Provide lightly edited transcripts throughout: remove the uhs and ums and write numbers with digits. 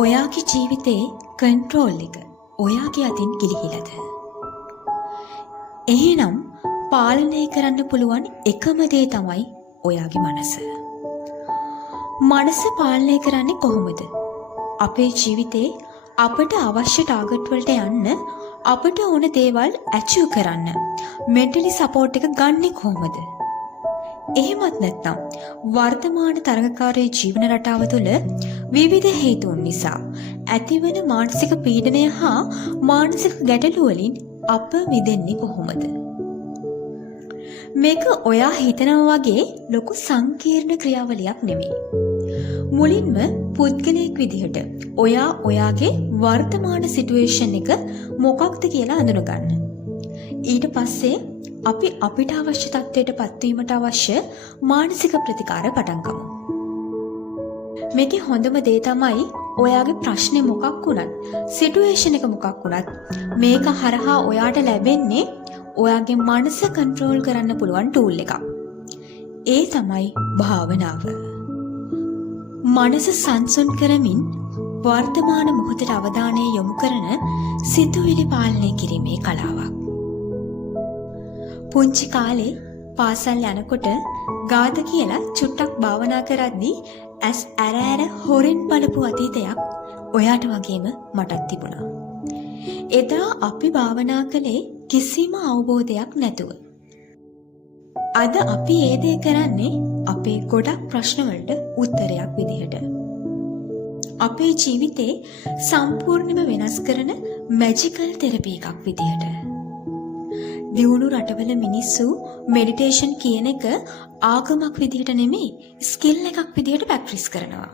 ඔයාගේ ජීවිතේ කන්ට්‍රෝල් එක ඔයාගේ අතින් ගිලිහිලාද? එහෙනම් පාලනය කරන්න පුළුවන් එකම දේ තමයි ඔයාගේ මනස. මනස පාලනය කරන්නේ කොහොමද? අපේ ජීවිතේ අපට අවශ්‍ය ටාගට් වලට යන්න, අපට ඕන දේවල් ඇචීව් කරන්න මෙන්ටලි සපෝට් එක ගන්නෙ කොහොමද? එහෙමත් නැත්නම් වර්තමාන තරඟකාරී ජීවන රටාව තුළ විවිධ හේතුන් නිසා ඇතිවන මානසික පීඩනය හා මානසික ගැටලු වලින් අප මිදෙන්නේ කොහොමද? මේක ඔයා හිතනවා වගේ ලොකු සංකීර්ණ ක්‍රියාවලියක් නෙමෙයි. මුලින්ම පුද්ගලයෙක් විදිහට ඔයා ඔයාගේ වර්තමාන සිටුේෂන් එක මොකක්ද කියලා අඳුනගන්න. ඊට පස්සේ අපි අපිට අවශ්‍ය තත්ත්වයට පත්වීමට අවශ්‍ය මානසික ප්‍රතිකාර පටන් ගමු. මේකේ හොඳම දේ තමයි ඔයාගේ ප්‍රශ්නේ මොකක් වුණත්, සිටුේෂන් එක මොකක් වුණත් මේක හරහා ඔයාට ලැබෙන්නේ ඔයාගේ මනස කන්ට්‍රෝල් කරන්න පුළුවන් ටූල් එකක්. ඒ තමයි භාවනාව. මනස සංසුන් කරමින් වර්තමාන මොහොතට අවධානය යොමු කරන සිතුවිලි පාලනය කිරීමේ කලාවක්. පුංචි කාලේ පාසල් යනකොට ගාත කියලා චුට්ටක් භාවනා කරද්දී ඇස් ඇර හොරෙන් බලපු අතීතයක් ඔයාට වගේම මටත් තිබුණා. එදා අපි භාවනා කළේ කිසිම අවබෝධයක් නැතුව. අද අපි ඒ දේ කරන්නේ අපේ ගොඩක් ප්‍රශ්න වලට උත්තරයක් විදිහට. අපේ ජීවිතේ සම්පූර්ණයෙන්ම වෙනස් කරන මැජිකල් තෙරපි එකක් විදිහට. දියුණු රටවල මිනිස්සු මෙඩිටේෂන් කියන එක ආගමක් විදිහට නෙමෙයි, ස්කිල් එකක් විදිහට ප්‍රැක්ටිස් කරනවා.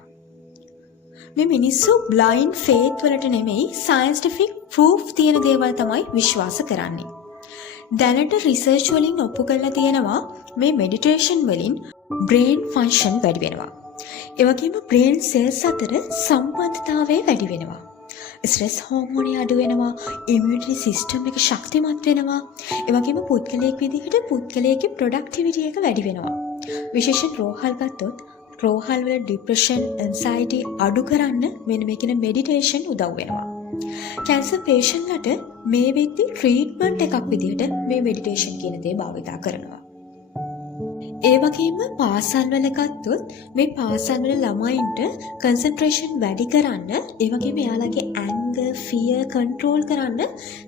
මේ මිනිස්සු බ්ලයින්ඩ් ෆේත් වලට නෙමෙයි, සයන්ටිෆික් ප්‍රූෆ් තියෙන දේවල් තමයි විශ්වාස කරන්නේ. දැනට රිසර්ච් වලින් ඔප්පු කරලා තියෙනවා මේ මෙඩිටේෂන් වලින් බ්‍රේන් ෆන්ක්ෂන් වැඩි වෙනවා. ඒ වගේම බ්‍රේන් සෙල්ස් අතර සම්බන්ධතාවය වැඩි වෙනවා. ස්ට්‍රෙස් හෝමෝන අඩු වෙනවා, ඉමුනිටි සිස්ටම් එක ශක්තිමත් වෙනවා. ඒ වගේම පුද්ගලයෙක් විදිහට පුද්ගලයාගේ ප්‍රොඩක්ටිවිටි එක වැඩි වෙනවා. විශේෂයෙන් රෝහල් ගත්තොත් රෝහල් වල ડિප්‍රෙෂන්, ඇන්සයිටි අඩු කරන්න මෙන්න මේ කියන මෙඩිටේෂන් උදව් වෙනවා. කැන්සර් පේෂන්ට්ලට මේ වෙද්දි ට්‍රීට්මන්ට් එකක් විදිහට මේ මෙඩිටේෂන් කියන දේ භාවිතා කරනවා. ඒ වගේම පාසල් වල ගත්තොත් මේ පාසල් වල ළමයින්ට කන්සන්ට්‍රේෂන් වැඩි කරන්න, ඒ වගේම එයාලගේ ඇන්ගර්, ෆියර් කන්ට්‍රෝල් කරන්න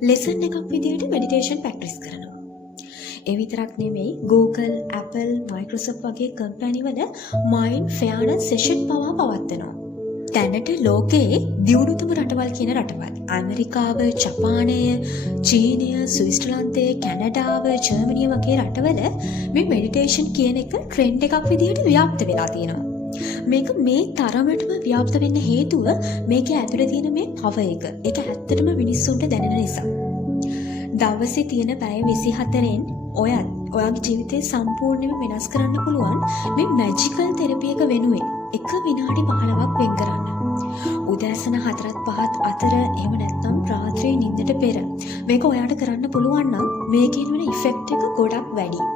ලෙසන් එකක් විදිහට මෙඩිටේෂන් ප්‍රැක්ටිස් කරනවා. ඒ විතරක් නෙමෙයි, Google, Apple, Microsoft වගේ කම්පැනි වල මයින්ඩ් ෆෙයාර්නස් සෙෂන් පවා පවත්වනවා. දැනට ලෝකයේ දියුණුතම රටවල් කියන රටවල් ඇමරිකාව, ජපානය, චීනය, ස්විට්සර්ලන්තය, කැනඩාව, ජර්මනිය වගේ රටවල මේ මෙඩිටේෂන් කියන එක ට්‍රෙන්ඩ් එකක් විදිහට ව්‍යාප්ත වෙලා තියෙනවා. මේක මේ තරමටම ව්‍යාප්ත වෙන්න හේතුව මේකේ ඇතුලේ තියෙන මේ පවර් එක. ඒක ඇත්තටම මිනිස්සුන්ට දැනෙන නිසා. දවසේ තියෙන පැය 24න් ඔයාගේ ජීවිතේ සම්පූර්ණයෙන්ම වෙනස් කරන්න පුළුවන් මේ මැජිකල් තෙරපි එක වෙනුවෙන් එක විනාඩි 15ක් වෙන් කරන්න. උදෑසන 4-5 අතර, එහෙම නැත්නම් රාත්‍රියේ නිින්දට පෙර මේක ඔයාට කරන්න පුළුවන් නම් මේකෙන් වෙන ඉෆෙක්ට් එක ගොඩක් වැඩි.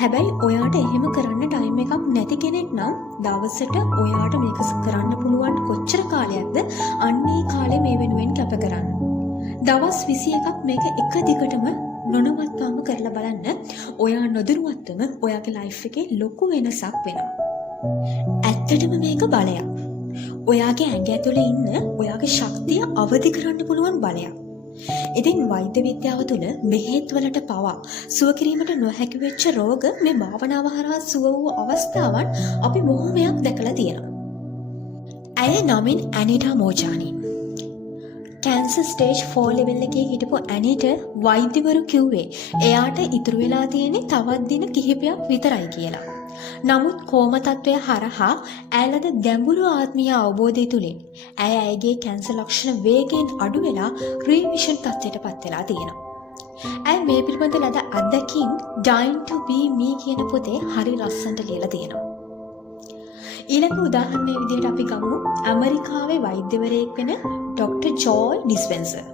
හැබැයි ඔයාට එහෙම කරන්න ටයිම් එකක් නැති කෙනෙක් නම් දවසට ඔයාට මේක කරන්න පුළුවන් කොච්චර කාලයක්ද අන්නේ කාලේ මේ වෙනුවෙන් කැප කරන්න. දවස් 21ක් මේක එක දිගටම නොනවත්වම කරලා බලන්න. ඔයා නොදැනුවත්වම ඔයාගේ ලයිෆ් එකේ ලොකු වෙනසක් වෙනවා. ඇත්තටම මේක බලයක්. ඔයාගේ ඇඟ ඇතුලේ ඉන්න ඔයාගේ ශක්තිය අවදි කරන්න පුළුවන් බලයක්. ඉතින් වෛද්‍ය විද්‍යාව තුළ බෙහෙත් වලට පවා සුව කිරීමට නොහැකි වෙච්ච රෝග මේ භාවනාව හරහා සුව වූ අවස්ථාවන් අපි බොහෝමයක් දැකලා තියෙනවා. ඇය නමින් ඇනිටා මෝජානි. කැන්සර් ස්ටේජ් 4 ලෙවල් එකේ හිටපු ඇනිට වෛද්‍යවරු කිව්වේ එයාට ඉතුරු වෙලා තියෙන්නේ තවත් දින කිහිපයක් විතරයි කියලා. නමුත් කෝම තත්වය හරහා ඇයලද ගැඹුරු ආත්මීය අවබෝධය තුලින් ඇයගේ කැන්සර් ලක්ෂණ වේගයෙන් අඩු වෙලා රීමිෂන් තත්ත්වයට පත් වෙලා තියෙනවා. ඇය මේ පිළිබඳ ලද අත්දැකීම් Dying to be me කියන පොතේ හරි ලස්සනට ලියලා තියෙනවා. ඊළඟ උදාහරණය විදිහට අපි ගමු ඇමරිකාවේ වෛද්‍යවරයෙක් වෙන ඩොක්ටර් ජෝයි ඩිස්පෙන්සර්.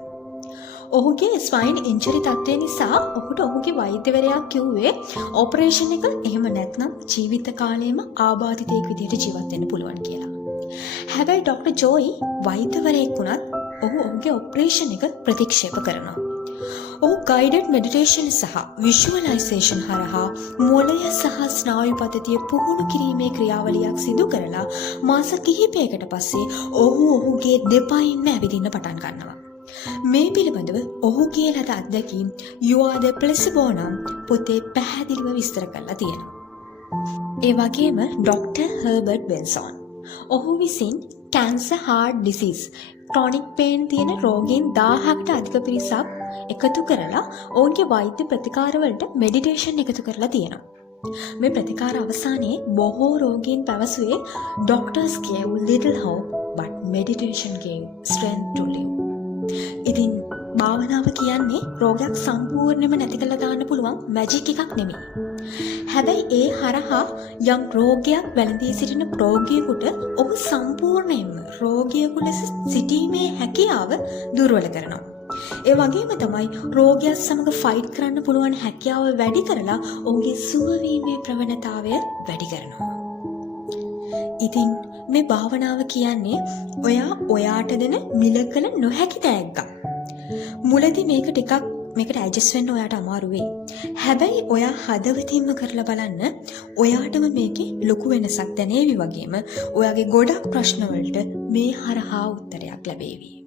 ඔහුගේ ස්පයින් ඉන්ජරි තත්ත්වය නිසා ඔහුට ඔහුගේ වෛද්‍යවරයා කිව්වේ ඔපරේෂන් එක එහෙම නැත්නම් ජීවිත කාලෙම ආබාධිතයෙක් විදිහට ජීවත් වෙන්න පුළුවන් කියලා. හැබැයි ඩොක්ටර් ජෝයි වෛද්‍යවරයෙක් වුණත් ඔහු ඔහුගේ ඔපරේෂන් එක ප්‍රතික්ෂේප කරනවා. ඔහු ගයිඩඩ් මෙඩිටේෂන් සහ විෂුවලයිසේෂන් හරහා මොළය සහ ස්නායු පද්ධතිය පුහුණු කිරීමේ ක්‍රියාවලියක් සිදු කරලා මාස කිහිපයකට පස්සේ ඔහු ඔහුගේ දෙපයින්ම ඇවිදින්න පටන් ගන්නවා. මේ පිළිබඳව ඔහුගේ ලද අත්දැකීම් You Are the Placebo නම් පොතේ පැහැදිලිව විස්තර කරලා තියෙනවා. ඒ වගේම ඩොක්ටර් හර්බර්ට් බෙන්සන් ඔහු විසින් cancer heart disease chronic pain තියෙන රෝගීන් 1000කට අධික පිරිසක් එකතු කරලා ඔවුන්ගේ වෛද්‍ය ප්‍රතිකාරවලට මෙඩිටේෂන් එකතු කරලා තියෙනවා. මේ ප්‍රතිකාර අවසානයේ බොහෝ රෝගීන් පැවසුවේ doctors gave little hope but meditation gave strength to live. ඉතින් භාවනාව කියන්නේ රෝගයක් සම්පූර්ණයෙන්ම නැති කරලා දාන්න පුළුවන් මැජික් එකක් නෙමෙයි. හැබැයි ඒ හරහා යම් රෝගයක් වැළඳී සිටින රෝගියෙකුට ඔහු සම්පූර්ණයෙන්ම රෝගියෙකු ලෙස සිටීමේ හැකියාව දුර්වල කරනවා. ඒ වගේම තමයි රෝගයත් සමග ෆයිට් කරන්න පුළුවන් හැකියාව වැඩි කරලා ඔහුගේ සුව වීමේ ප්‍රවණතාවය වැඩි කරනවා. ඉතින් මේ භාවනාව කියන්නේ ඔයාට දෙන මිලකල නොහැකි තෑග්ගක්. මුලදී මේකට ඇඩ්ජස්ට් වෙන්න ඔයාට අමාරු වෙයි. හැබැයි ඔයා හදවතින්ම කරලා බලන්න ඔයාටම මේකේ ලොකු වෙනසක් දැනේවි වගේම ඔයාගේ ගොඩක් ප්‍රශ්න වලට මේ හරහා උත්තරයක් ලැබේවි.